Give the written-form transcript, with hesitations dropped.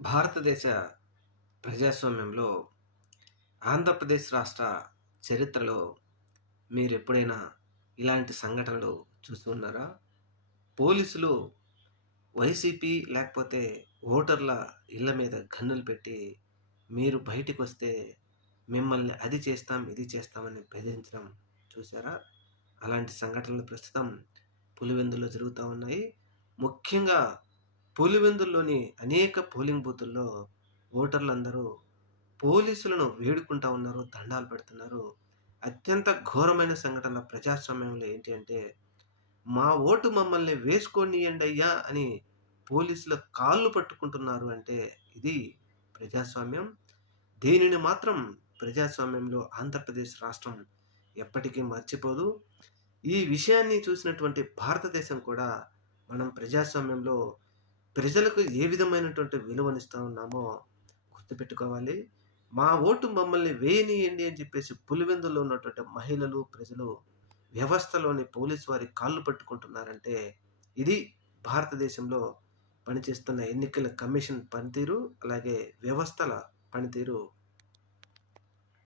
భారతదేశ ప్రజాస్వామ్యంలో ఆంధ్రప్రదేశ్ రాష్ట్ర చరిత్రలో మీరెప్పుడైనా ఇలాంటి సంఘటనలు చూసి ఉన్నారా? పోలీసులు వైసీపీ లేకపోతే ఓటర్ల ఇళ్ళ మీద గన్నులు పెట్టి మీరు బయటికొస్తే మిమ్మల్ని అది చేస్తాం, ఇది చేస్తామని బెదిరించడం చూసారా? అలాంటి సంఘటనలు ప్రస్తుతం పులివెందుల్లో జరుగుతా ఉన్నాయి. ముఖ్యంగా పులివెందుల్లోని అనేక పోలింగ్ బూతుల్లో ఓటర్లందరూ పోలీసులను వేడుకుంటా ఉన్నారు, దండాలు పెడుతున్నారు. అత్యంత ఘోరమైన సంఘటన ప్రజాస్వామ్యంలో ఏంటి అంటే, మా ఓటు మమ్మల్ని వేసుకోనియండయ్యా అని పోలీసుల కాళ్ళు పట్టుకుంటున్నారు అంటే ఇది ప్రజాస్వామ్యం. దీనిని మాత్రం ప్రజాస్వామ్యంలో ఆంధ్రప్రదేశ్ రాష్ట్రం ఎప్పటికీ మర్చిపోదు. ఈ విషయాన్ని చూసినటువంటి భారతదేశం కూడా మనం ప్రజాస్వామ్యంలో ప్రజలకు ఏ విధమైనటువంటి విలువనిస్తా ఉన్నామో గుర్తుపెట్టుకోవాలి. మా ఓటు మమ్మల్ని వేయనీయండి అని చెప్పేసి పులివెందుల్లో ఉన్నటువంటి మహిళలు, ప్రజలు వ్యవస్థలోని పోలీసు వారి కాళ్ళు పట్టుకుంటున్నారంటే, ఇది భారతదేశంలో పనిచేస్తున్న ఎన్నికల కమిషన్ పనితీరు, అలాగే వ్యవస్థల పనితీరు